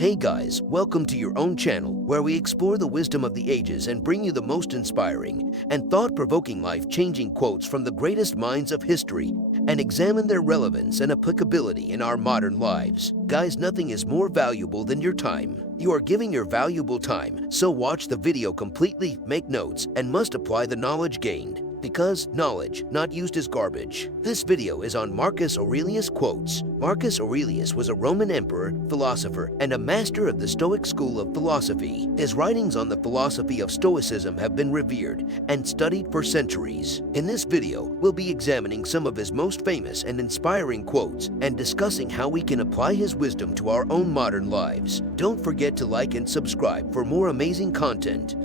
Hey guys, welcome to your own channel where we explore the wisdom of the ages and bring you the most inspiring and thought-provoking life-changing quotes from the greatest minds of history and examine their relevance and applicability in our modern lives. Guys, nothing is more valuable than your time. You are giving your valuable time, so watch the video completely, make notes, and must apply the knowledge gained. Because knowledge not used is garbage. This video is on Marcus Aurelius quotes. Marcus Aurelius was a Roman emperor, philosopher, and a master of the Stoic school of philosophy. His writings on the philosophy of Stoicism have been revered and studied for centuries. In this video, we'll be examining some of his most famous and inspiring quotes and discussing how we can apply his wisdom to our own modern lives. Don't forget to like and subscribe for more amazing content.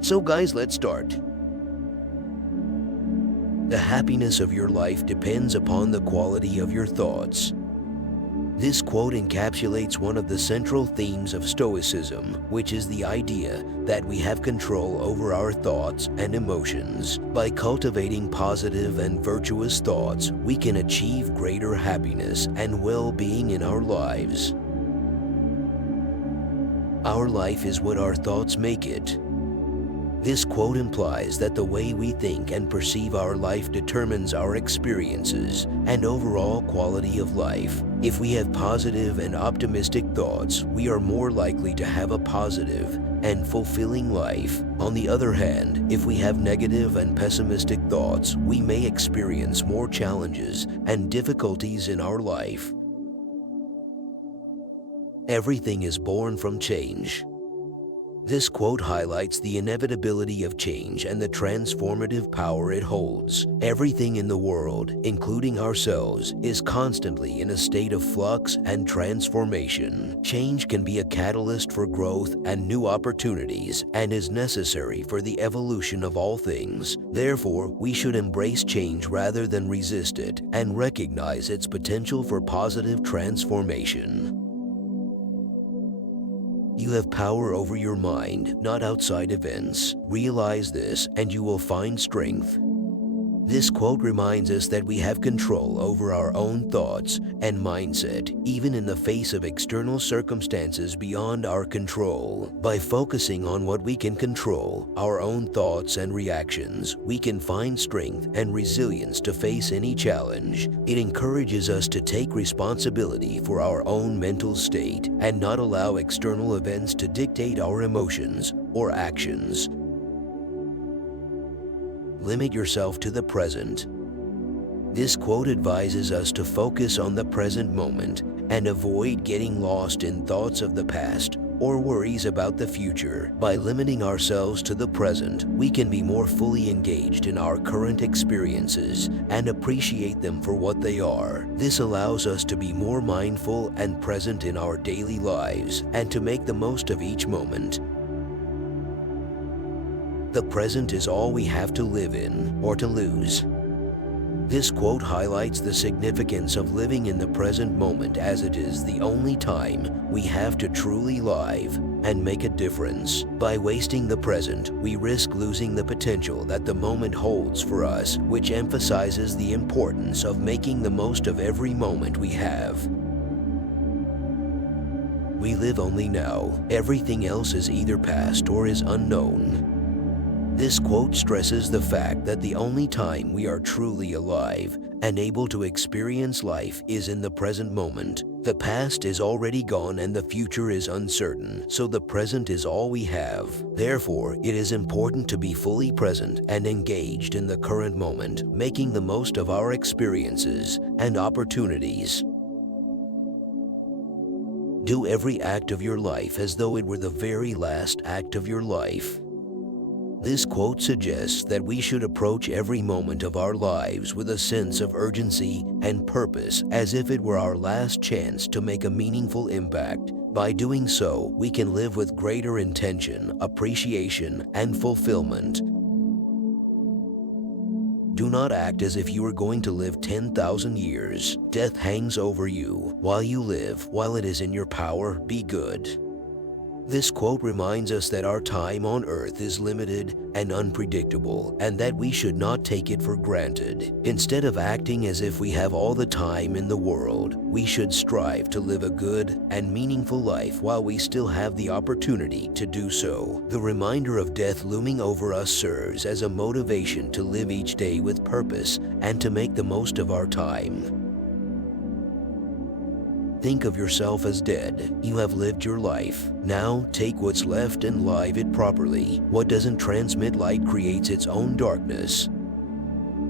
So guys, let's start. The happiness of your life depends upon the quality of your thoughts. This quote encapsulates one of the central themes of Stoicism, which is the idea that we have control over our thoughts and emotions. By cultivating positive and virtuous thoughts, we can achieve greater happiness and well-being in our lives. Our life is what our thoughts make it. This quote implies that the way we think and perceive our life determines our experiences and overall quality of life. If we have positive and optimistic thoughts, we are more likely to have a positive and fulfilling life. On the other hand, if we have negative and pessimistic thoughts, we may experience more challenges and difficulties in our life. Everything is born from change. This quote highlights the inevitability of change and the transformative power it holds. Everything in the world, including ourselves, is constantly in a state of flux and transformation. Change can be a catalyst for growth and new opportunities and is necessary for the evolution of all things. Therefore, we should embrace change rather than resist it and recognize its potential for positive transformation. You have power over your mind, not outside events. Realize this, and you will find strength. This quote reminds us that we have control over our own thoughts and mindset, even in the face of external circumstances beyond our control. By focusing on what we can control, our own thoughts and reactions, we can find strength and resilience to face any challenge. It encourages us to take responsibility for our own mental state and not allow external events to dictate our emotions or actions. Limit yourself to the present. This quote advises us to focus on the present moment and avoid getting lost in thoughts of the past or worries about the future. By limiting ourselves to the present, we can be more fully engaged in our current experiences and appreciate them for what they are. This allows us to be more mindful and present in our daily lives and to make the most of each moment. The present is all we have to live in or to lose. This quote highlights the significance of living in the present moment, as it is the only time we have to truly live and make a difference. By wasting the present, we risk losing the potential that the moment holds for us, which emphasizes the importance of making the most of every moment we have. We live only now. Everything else is either past or is unknown. This quote stresses the fact that the only time we are truly alive and able to experience life is in the present moment. The past is already gone and the future is uncertain, so the present is all we have. Therefore, it is important to be fully present and engaged in the current moment, making the most of our experiences and opportunities. Do every act of your life as though it were the very last act of your life. This quote suggests that we should approach every moment of our lives with a sense of urgency and purpose, as if it were our last chance to make a meaningful impact. By doing so, we can live with greater intention, appreciation, and fulfillment. Do not act as if you are going to live 10,000 years. Death hangs over you. While you live, while it is in your power, be good. This quote reminds us that our time on earth is limited and unpredictable, and that we should not take it for granted. Instead of acting as if we have all the time in the world, we should strive to live a good and meaningful life while we still have the opportunity to do so. The reminder of death looming over us serves as a motivation to live each day with purpose and to make the most of our time. Think of yourself as dead. You have lived your life. Now take what's left and live it properly. What doesn't transmit light creates its own darkness.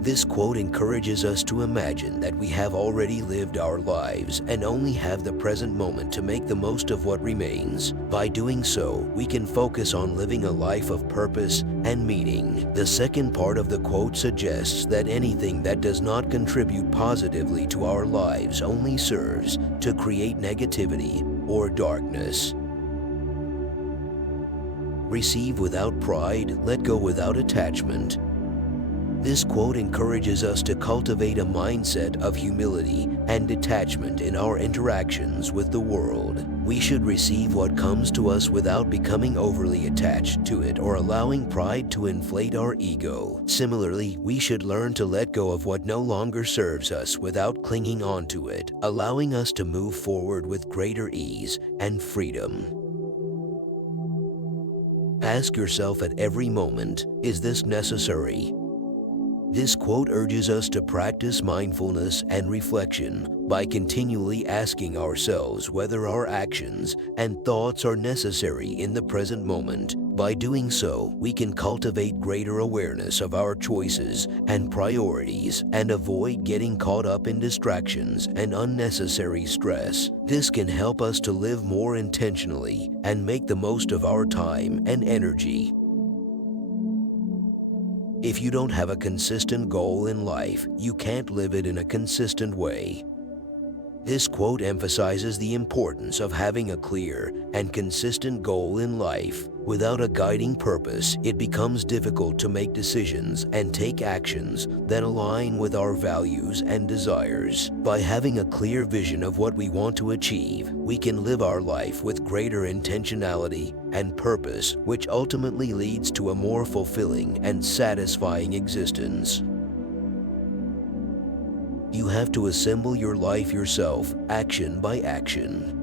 This quote encourages us to imagine that we have already lived our lives and only have the present moment to make the most of what remains. By doing so, we can focus on living a life of purpose and meaning. The second part of the quote suggests that anything that does not contribute positively to our lives only serves to create negativity or darkness. Receive without pride, let go without attachment. This quote encourages us to cultivate a mindset of humility and detachment in our interactions with the world. We should receive what comes to us without becoming overly attached to it or allowing pride to inflate our ego. Similarly, we should learn to let go of what no longer serves us without clinging on to it, allowing us to move forward with greater ease and freedom. Ask yourself at every moment, is this necessary? This quote urges us to practice mindfulness and reflection by continually asking ourselves whether our actions and thoughts are necessary in the present moment. By doing so, we can cultivate greater awareness of our choices and priorities and avoid getting caught up in distractions and unnecessary stress. This can help us to live more intentionally and make the most of our time and energy. If you don't have a consistent goal in life, you can't live it in a consistent way. This quote emphasizes the importance of having a clear and consistent goal in life. Without a guiding purpose, it becomes difficult to make decisions and take actions that align with our values and desires. By having a clear vision of what we want to achieve, we can live our life with greater intentionality and purpose, which ultimately leads to a more fulfilling and satisfying existence. You have to assemble your life yourself, action by action.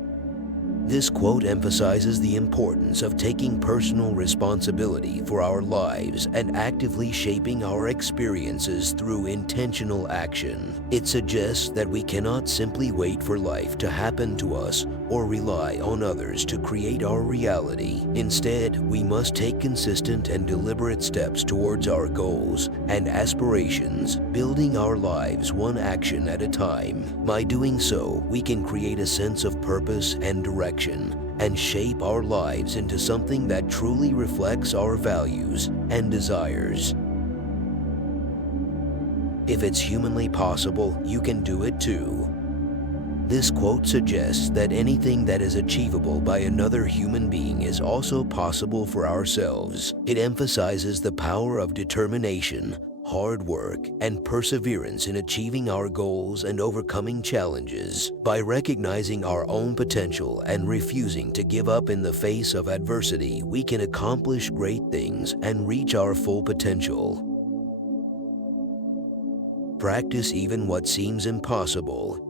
This quote emphasizes the importance of taking personal responsibility for our lives and actively shaping our experiences through intentional action. It suggests that we cannot simply wait for life to happen to us or rely on others to create our reality. Instead, we must take consistent and deliberate steps towards our goals and aspirations, building our lives one action at a time. By doing so, we can create a sense of purpose and direction and shape our lives into something that truly reflects our values and desires. If it's humanly possible, you can do it too. This quote suggests that anything that is achievable by another human being is also possible for ourselves. It emphasizes the power of determination, hard work, and perseverance in achieving our goals and overcoming challenges. By recognizing our own potential and refusing to give up in the face of adversity, we can accomplish great things and reach our full potential. Practice even what seems impossible.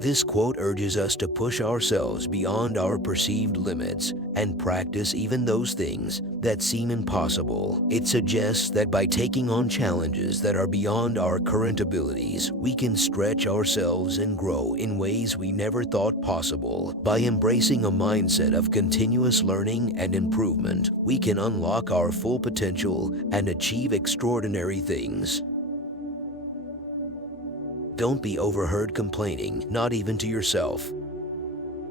This quote urges us to push ourselves beyond our perceived limits and practice even those things that seem impossible. It suggests that by taking on challenges that are beyond our current abilities, we can stretch ourselves and grow in ways we never thought possible. By embracing a mindset of continuous learning and improvement, we can unlock our full potential and achieve extraordinary things. Don't be overheard complaining, not even to yourself.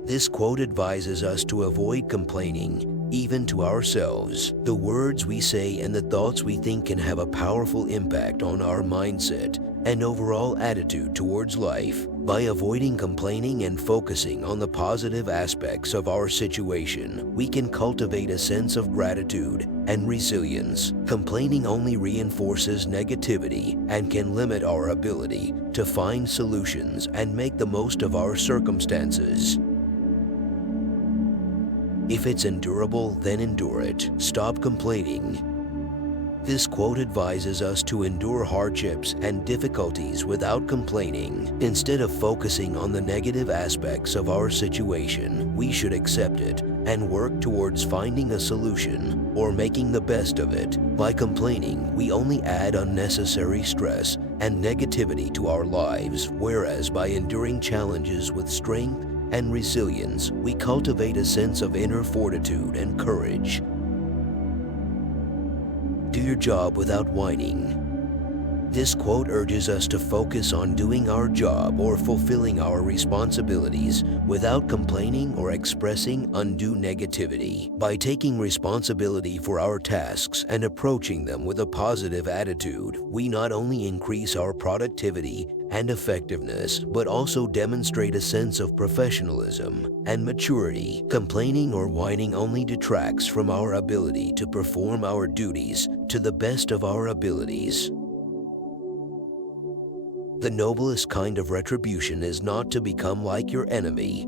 This quote advises us to avoid complaining, even to ourselves. The words we say and the thoughts we think can have a powerful impact on our mindset and overall attitude towards life. By avoiding complaining and focusing on the positive aspects of our situation, we can cultivate a sense of gratitude and resilience. Complaining only reinforces negativity and can limit our ability to find solutions and make the most of our circumstances. If it's endurable, then endure it. Stop complaining. This quote advises us to endure hardships and difficulties without complaining. Instead of focusing on the negative aspects of our situation, we should accept it and work towards finding a solution or making the best of it. By complaining, we only add unnecessary stress and negativity to our lives, whereas by enduring challenges with strength and resilience, we cultivate a sense of inner fortitude and courage. Do your job without whining. This quote urges us to focus on doing our job or fulfilling our responsibilities without complaining or expressing undue negativity. By taking responsibility for our tasks and approaching them with a positive attitude, we not only increase our productivity and effectiveness, but also demonstrate a sense of professionalism and maturity. Complaining or whining only detracts from our ability to perform our duties to the best of our abilities. The noblest kind of retribution is not to become like your enemy.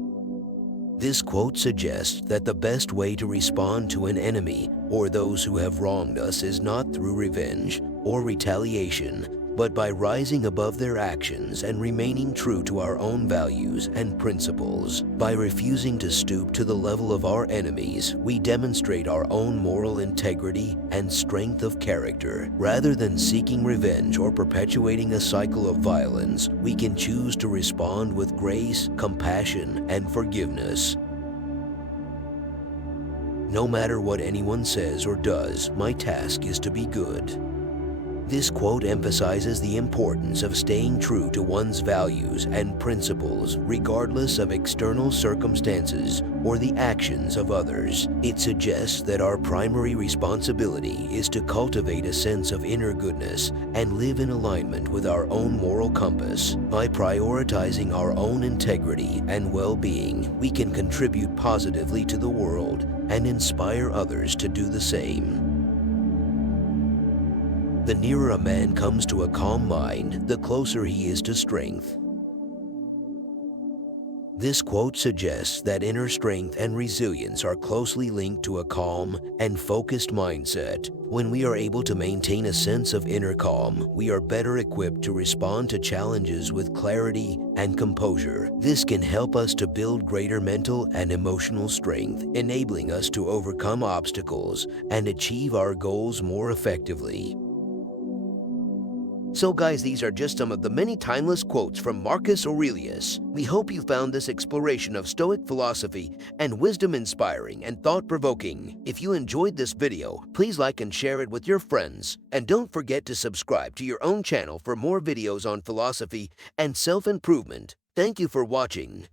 This quote suggests that the best way to respond to an enemy or those who have wronged us is not through revenge or retaliation, but by rising above their actions and remaining true to our own values and principles. By refusing to stoop to the level of our enemies, we demonstrate our own moral integrity and strength of character. Rather than seeking revenge or perpetuating a cycle of violence, we can choose to respond with grace, compassion, and forgiveness. No matter what anyone says or does, my task is to be good. This quote emphasizes the importance of staying true to one's values and principles regardless of external circumstances or the actions of others. It suggests that our primary responsibility is to cultivate a sense of inner goodness and live in alignment with our own moral compass. By prioritizing our own integrity and well-being, we can contribute positively to the world and inspire others to do the same. The nearer a man comes to a calm mind, the closer he is to strength. This quote suggests that inner strength and resilience are closely linked to a calm and focused mindset. When we are able to maintain a sense of inner calm, we are better equipped to respond to challenges with clarity and composure. This can help us to build greater mental and emotional strength, enabling us to overcome obstacles and achieve our goals more effectively. So guys, these are just some of the many timeless quotes from Marcus Aurelius. We hope you found this exploration of Stoic philosophy and wisdom inspiring and thought-provoking. If you enjoyed this video, please like and share it with your friends. And don't forget to subscribe to your own channel for more videos on philosophy and self-improvement. Thank you for watching.